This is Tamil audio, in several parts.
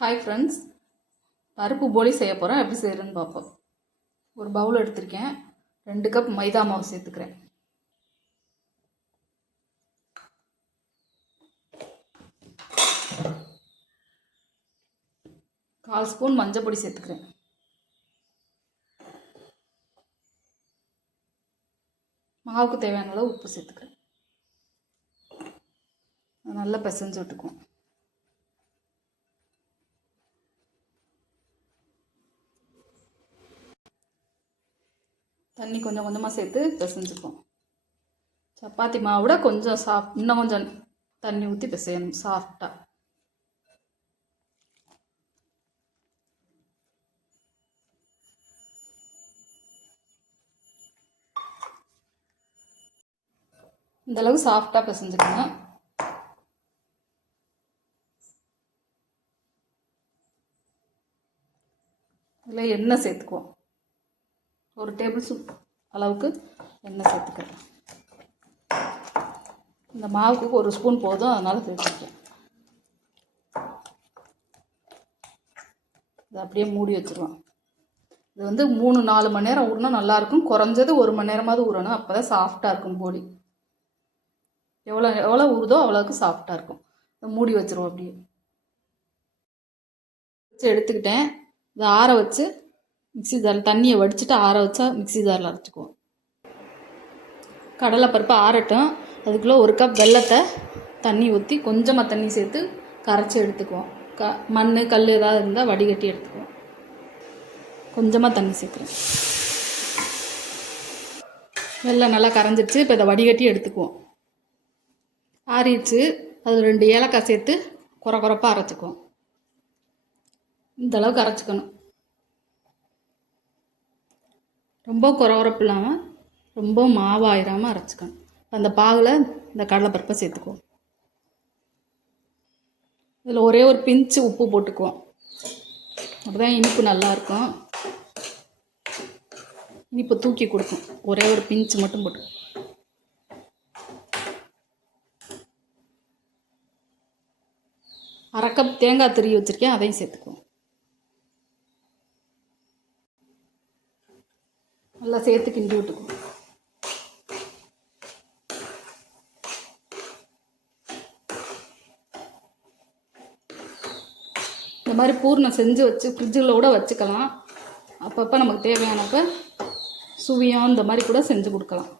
ஹாய் ஃப்ரெண்ட்ஸ் பருப்பு போலி செய்ய போகிறேன் எப்படி செய்கிறேன்னு பார்ப்போம். ஒரு பவுல் எடுத்திருக்கேன். ரெண்டு கப் மைதா மாவு சேர்த்துக்கிறேன். கால் ஸ்பூன் மஞ்சள் பொடி சேர்த்துக்கிறேன். மாவுக்கு தேவையான அளவு உப்பு சேர்த்துக்கிறேன். நல்லா பிசைஞ்சு விட்டுக்குவோம். தண்ணி கொஞ்சம் கொஞ்சமாக சேர்த்து பிசைஞ்சுப்போம் சப்பாத்தி மாவோட கொஞ்சம் சாஃப்ட் இன்னும் கொஞ்சம் தண்ணி ஊற்றி பிசையணும் சாஃப்டாக இந்தளவு சாஃப்டாக பிசைஞ்சுக்கணும் இதில் எண்ணெய் சேர்த்துக்குவோம். ஒரு டேபிள் ஸ்பூன் அளவுக்கு எண்ணெய் சேர்த்துக்கிறேன் இந்த மாவுக்கு ஒரு ஸ்பூன் போதும் அதனால் சேர்த்துருக்கேன் இதை அப்படியே மூடி வச்சுருவோம் இது வந்து மூணு நாலு மணி நேரம் ஊறினா நல்லாயிருக்கும். குறைஞ்சது ஒரு மணி நேரமாவது ஊறணும். அப்போ தான் சாஃப்டாக இருக்கும் போலி எவ்வளோ எவ்வளோ ஊறுதோ அவ்வளோக்கு சாஃப்டாக இருக்கும். மூடி வச்சிருவோம் அப்படியே. வச்சு எடுத்துக்கிட்டேன். இதை ஆற வச்சு மிக்ஸி ஜாரில் தண்ணியை வடிச்சிட்டு ஆற வச்சா மிக்ஸி ஜாரில் அரைச்சிக்குவோம். கடலைப்பருப்பு ஆறட்டும். அதுக்குள்ளே ஒரு கப் வெல்லத்தை தண்ணி ஊற்றி கொஞ்சமாக தண்ணி சேர்த்து கரைச்சி எடுத்துக்குவோம். க மண் கல் ஏதாவது இருந்தால் வடிகட்டி எடுத்துக்குவோம். கொஞ்சமாக தண்ணி சேர்க்குறேன். வெள்ளம் நல்லா கரைஞ்சிருச்சு. இப்போ இதை வடிகட்டி எடுத்துக்குவோம். ஆறிடுச்சு. அதில் ரெண்டு ஏலக்காய் சேர்த்து குறை குறைப்பாக அரைச்சிக்குவோம். இந்த அளவுக்கு அரைச்சிக்கணும். ரொம்ப குறவரப்பு இல்லாமல் ரொம்ப மாவாயிராமல் அரைச்சிக்கணும். அந்த பாகில் இந்த கடலைப்பருப்பை சேர்த்துக்குவோம். இதில் ஒரே ஒரு பிஞ்சு உப்பு போட்டுக்குவோம். அப்போ தான் இனிப்பு நல்லாயிருக்கும் இனிப்பு தூக்கி கொடுக்கும். ஒரே ஒரு பிஞ்சு மட்டும் போட்டு. அரை கப் தேங்காய் துருவி வச்சுருக்கேன் அதையும் சேர்த்துக்குவோம். நல்லா சேர்த்து கிண்டி விட்டுக்குவோம் இந்த மாதிரி பூர்ணம் செஞ்சு வச்சு ஃப்ரிட்ஜில் கூட வச்சுக்கலாம். அப்பப்போ நமக்கு தேவையானப்ப சுவியம் இந்த மாதிரி கூட செஞ்சு கொடுக்கலாம்.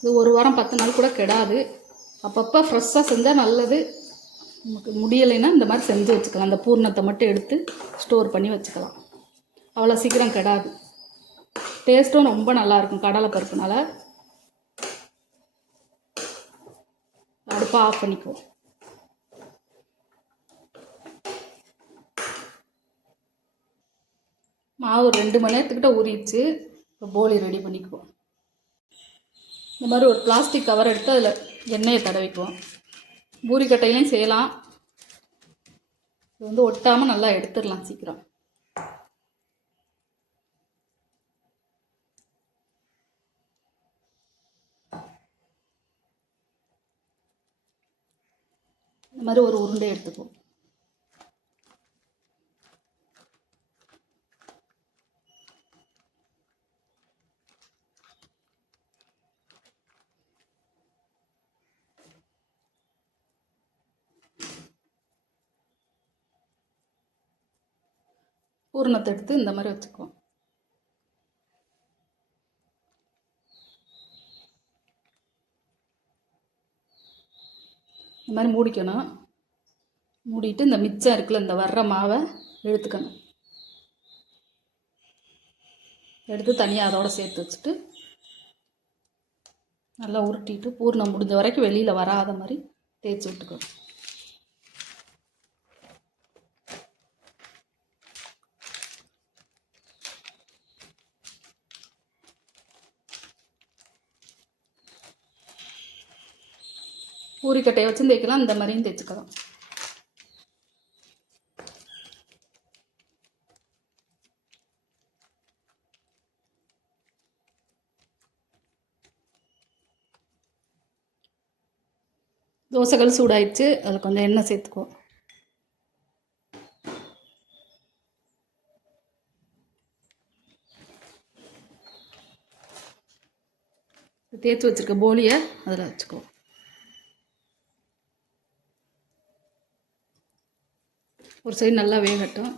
இது ஒரு வாரம் பத்து நாள் கூட கெடாது. அப்பப்போ ஃப்ரெஷ்ஷாக செஞ்சால் நல்லது. நமக்கு முடியலைன்னா இந்த மாதிரி செஞ்சு வச்சுக்கலாம். அந்த பூர்ணத்தை மட்டும் எடுத்து ஸ்டோர் பண்ணி வச்சுக்கலாம். அவ்வளோ சீக்கிரம் கெடாது. டேஸ்ட்டும் ரொம்ப நல்லாயிருக்கும் கடலை பருப்புனால. அடுப்பை ஆஃப் பண்ணிக்குவோம். மாவு ரெண்டு மணி நேரத்துக்கிட்ட ஊறிடுச்சு. இப்போ போலி ரெடி பண்ணிக்குவோம். இந்த மாதிரி ஒரு பிளாஸ்டிக் கவர் எடுத்து அதில் எண்ணெயை தடவிக்குவோம். பூரிக்கட்டையிலையும் செய்யலாம். இது வந்து ஒட்டாமல் நல்லா எடுத்துடலாம் சீக்கிரம். இந்த மாதிரி ஒரு உருண்டை எடுத்துக்குவோம். பூரணத்தை எடுத்து இந்த மாதிரி வச்சுக்குவோம். இந்த மாதிரி மூடிக்கணும். மூடிட்டு இந்த மிச்சம் இருக்குல்ல இந்த வர்ற மாவை எடுத்துக்கணும். எடுத்து தனியாக அதோட சேர்த்து வச்சுட்டு நல்லா உருட்டிட்டு பூர்ணம் முடிஞ்ச வரைக்கும் வெளியில் வராத மாதிரி தேய்ச்சி விட்டுக்கணும். பூரிக்கட்டையை வச்சும் தேய்க்கலாம் இந்த மாதிரியும் தைச்சிக்கலாம் தோசைகள் சூடாயிடுச்சு அதில் கொஞ்சம் எண்ணெய் சேர்த்துக்குவோம். தேய்ச்சி வச்சுருக்க போலியை அதில் வச்சுக்குவோம். ஒரு சைடு நல்லா வேகட்டும்.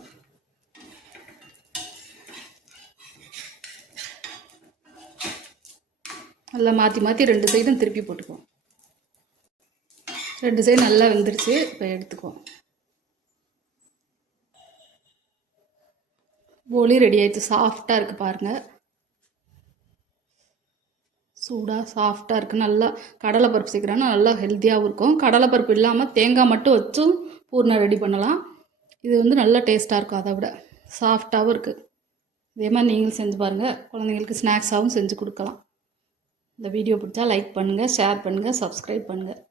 நல்லா மாற்றி மாற்றி ரெண்டு சைடும் திருப்பி போட்டுக்குவோம். ரெண்டு சைடு நல்லா வெந்துருச்சு இப்போ எடுத்துக்குவோம். போலி ரெடி ஆயிடுச்சு. சாஃப்டாக இருக்குது பாருங்கள் சூடாக சாஃப்டாக இருக்குது நல்லா கடலைப்பருப்பு சேர்க்குறேன்னா நல்லா ஹெல்த்தியாகவும் இருக்கும். கடலைப்பருப்பு இல்லாமல் தேங்காய் மட்டும் வச்சும் பூர்ணம் ரெடி பண்ணலாம். இது வந்து நல்லா டேஸ்ட்டாக இருக்கும் அதை விட. சாஃப்டாகவும் இருக்குது இதே மாதிரி நீங்களும் செஞ்சு பாருங்கள் குழந்தைங்களுக்கு ஸ்நாக்ஸாகவும் செஞ்சு கொடுக்கலாம். இந்த வீடியோ பிடிச்சா லைக் பண்ணுங்கள் ஷேர் பண்ணுங்கள் சப்ஸ்கிரைப் பண்ணுங்கள்